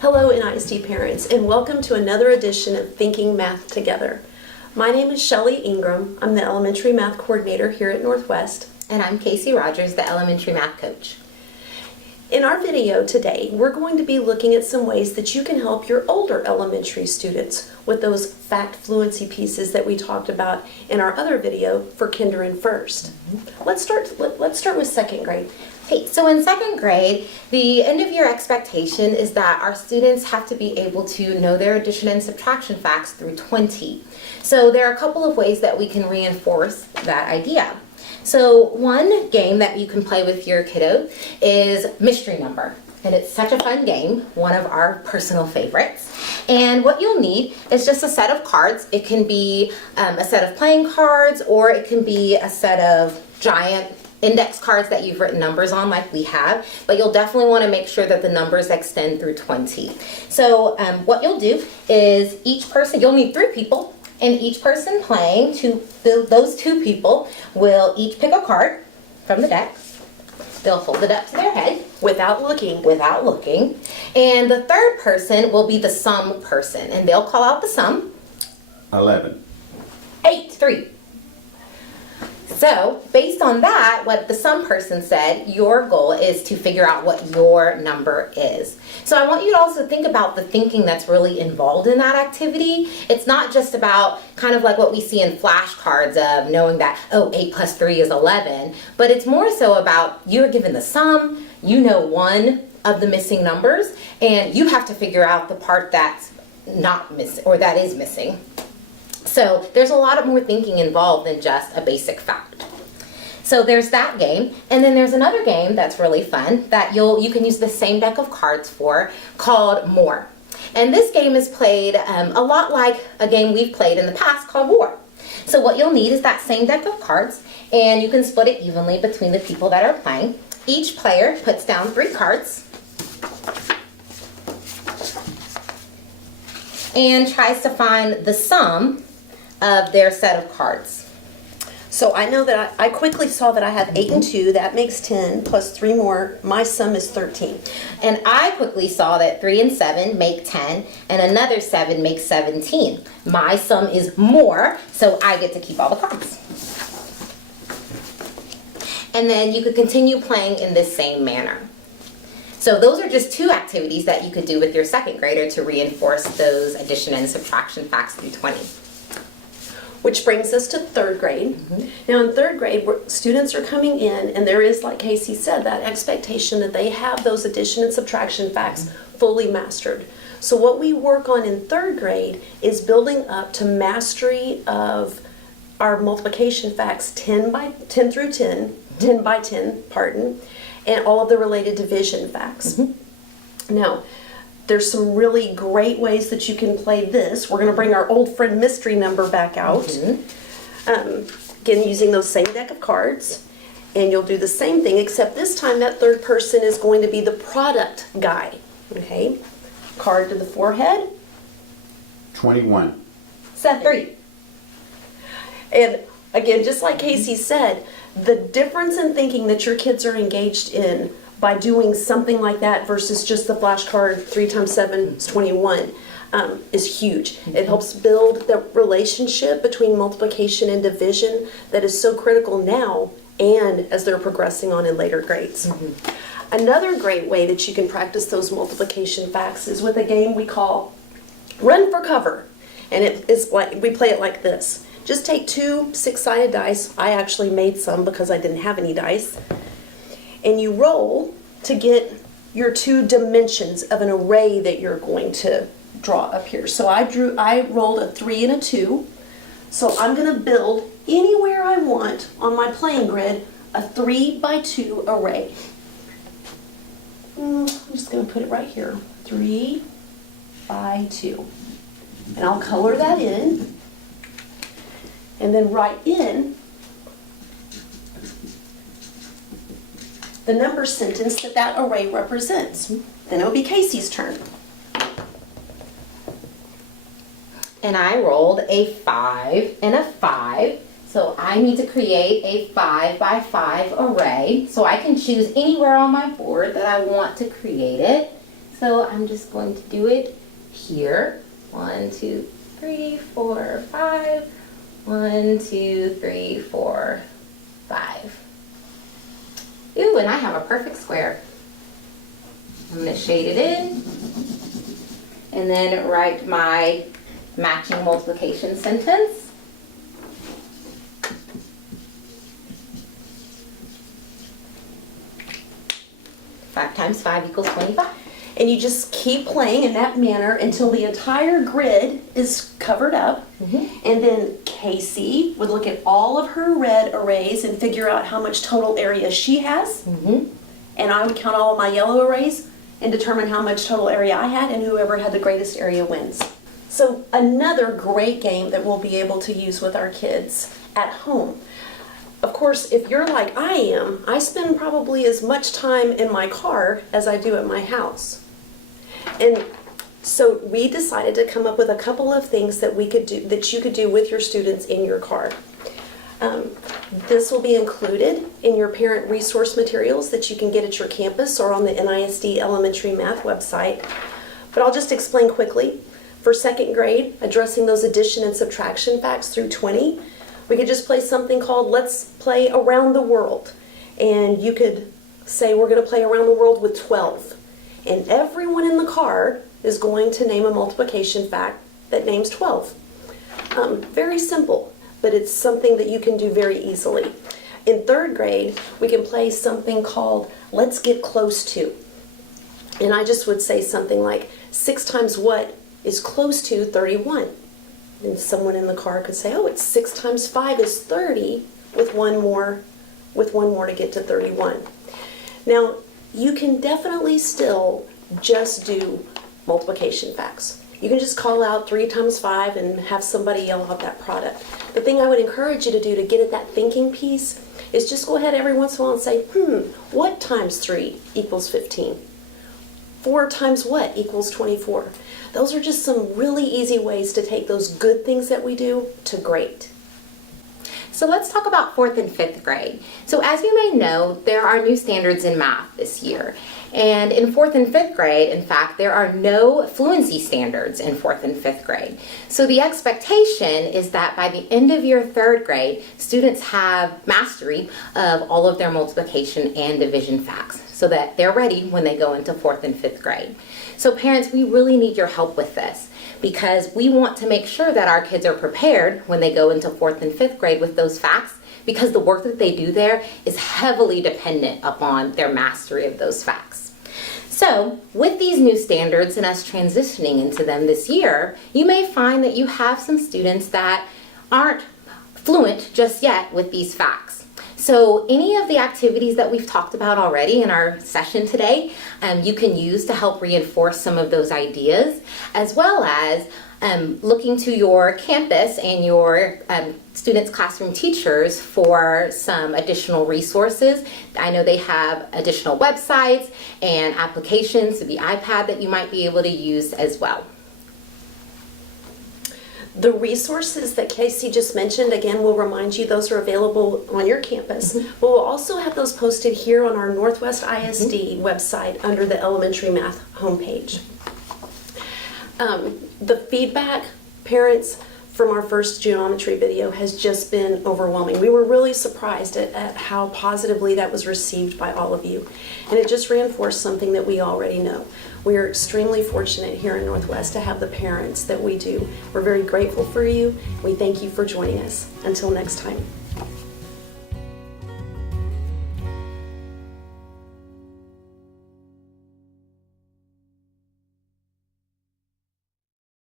Hello NISD parents, and welcome to another edition of Thinking Math Together. My name is Shelley Ingram. I'm the elementary math coordinator here at Northwest. And I'm Casey Rogers, the elementary math coach. In our video today, we're going to be looking at some ways that you can help your older elementary students with those fact fluency pieces that we talked about in our other video for Kinder and First. Let's start with second grade. Okay, so in second grade, the end of year expectation is that our students have to be able to know their addition and subtraction facts through 20. So there are a couple of ways that we can reinforce that idea. So one game that you can play with your kiddo is mystery number. And it's such a fun game, one of our personal favorites. And what you'll need is just a set of cards. It can be a set of playing cards, or it can be a set of giant index cards that you've written numbers on like we have, but you'll definitely want to make sure that the numbers extend through 20. So what you'll do is each person, you'll need 3 people, and each person playing, those 2 people will each pick a card from the deck. They'll hold it up to their head Without looking. And the third person will be the sum person, and they'll call out the sum. 11. 8, 3. So, based on that, what the sum person said, your goal is to figure out what your number is. So I want you to also think about the thinking that's really involved in that activity. It's not just about kind of like what we see in flashcards of knowing that, oh, 8 plus 3 is 11, but it's more so about you're given the sum, you know one of the missing numbers, and you have to figure out the part that's not missing, or that is missing. So there's a lot more thinking involved than just a basic fact. So there's that game, and then there's another game that's really fun that you can use the same deck of cards for, called More. And this game is played a lot like a game we've played in the past called War. So what you'll need is that same deck of cards, and you can split it evenly between the people that are playing. Each player puts down 3 cards and tries to find the sum of their set of cards. So I know that I quickly saw that I have 8 and 2, that makes 10, plus 3 more, my sum is 13. And I quickly saw that 3 and 7 make 10, and another 7 makes 17. My sum is more, so I get to keep all the cards. And then you could continue playing in this same manner. So those are just 2 activities that you could do with your second grader to reinforce those addition and subtraction facts through 20. Which brings us to third grade. Now in third grade, students are coming in, and there is, like Casey said, that expectation that they have those addition and subtraction facts fully mastered. So what we work on in third grade is building up to mastery of our multiplication facts 10 through 10, 10 by 10, pardon, and all of the related division facts. Now, there's some really great ways that you can play this. We're going to bring our old friend mystery number back out. Again, using those same deck of cards. And you'll do the same thing, except this time that third person is going to be the product guy. Okay? Card to the forehead. 21. Set 3. And again, just like Casey said, the difference in thinking that your kids are engaged in by doing something like that versus just the flashcard 3 times 7 is 21 is huge. It helps build the relationship between multiplication and division that is so critical now and as they're progressing on in later grades. Another great way that you can practice those multiplication facts is with a game we call Run for Cover. And it is like, we play it like this. Just take 2 6-sided dice. I actually made some because I didn't have any dice. And you roll to get your 2 dimensions of an array that you're going to draw up here. So I rolled a 3 and a 2. So I'm going to build anywhere I want on my playing grid a 3 by 2 array. I'm just going to put it right here. 3 by 2. And I'll color that in. And then write in the number sentence that array represents. Then it'll be Casey's turn. And I rolled a 5 and a 5. So I need to create a 5 by 5 array. So I can choose anywhere on my board that I want to create it. So I'm just going to do it here. 1, 2, 3, 4, 5. 1, 2, 3, 4, 5. Ooh, and I have a perfect square. I'm going to shade it in and then write my matching multiplication sentence. 5 times 5 equals 25. And you just keep playing in that manner until the entire grid is covered up. And then Casey would look at all of her red arrays and figure out how much total area she has. And I would count all of my yellow arrays and determine how much total area I had, and whoever had the greatest area wins. So another great game that we'll be able to use with our kids at home. Of course, if you're like I am, I spend probably as much time in my car as I do at my house. And so we decided to come up with a couple of things that we could do, that you could do with your students in your car. This will be included in your parent resource materials that you can get at your campus or on the NISD Elementary Math website. But I'll just explain quickly. For second grade, addressing those addition and subtraction facts through 20, we could just play something called Let's Play Around the World. And you could say we're going to play around the world with 12. And everyone in the car is going to name a multiplication fact that names 12. Very simple, but it's something that you can do very easily. In third grade, we can play something called Let's Get Close To. And I just would say something like 6 times what is close to 31. And someone in the car could say, oh, it's 6 times 5 is 30 with one more to get to 31. Now, you can definitely still just do multiplication facts. You can just call out 3 times 5 and have somebody yell out that product. The thing I would encourage you to do to get at that thinking piece is just go ahead every once in a while and say, what times 3 equals 15? 4 times what equals 24? Those are just some really easy ways to take those good things that we do to great. So let's talk about 4th and 5th grade. So as you may know, there are new standards in math this year. And in 4th and 5th grade, in fact, there are no fluency standards in 4th and 5th grade. So the expectation is that by the end of your 3rd grade, students have mastery of all of their multiplication and division facts so that they're ready when they go into 4th and 5th grade. So parents, we really need your help with this, because we want to make sure that our kids are prepared when they go into 4th and 5th grade with those facts, because the work that they do there is heavily dependent upon their mastery of those facts. So with these new standards and us transitioning into them this year, you may find that you have some students that aren't fluent just yet with these facts. So any of the activities that we've talked about already in our session today, you can use to help reinforce some of those ideas, as well as looking to your campus and your students' classroom teachers for some additional resources. I know they have additional websites and applications to the iPad that you might be able to use as well. The resources that Casey just mentioned, again, we'll remind you those are available on your campus. But we'll also have those posted here on our Northwest ISD website under the Elementary Math homepage. The feedback, parents, from our first geometry video has just been overwhelming. We were really surprised at how positively that was received by all of you. And it just reinforced something that we already know. We are extremely fortunate here in Northwest to have the parents that we do. We're very grateful for you. We thank you for joining us. Until next time.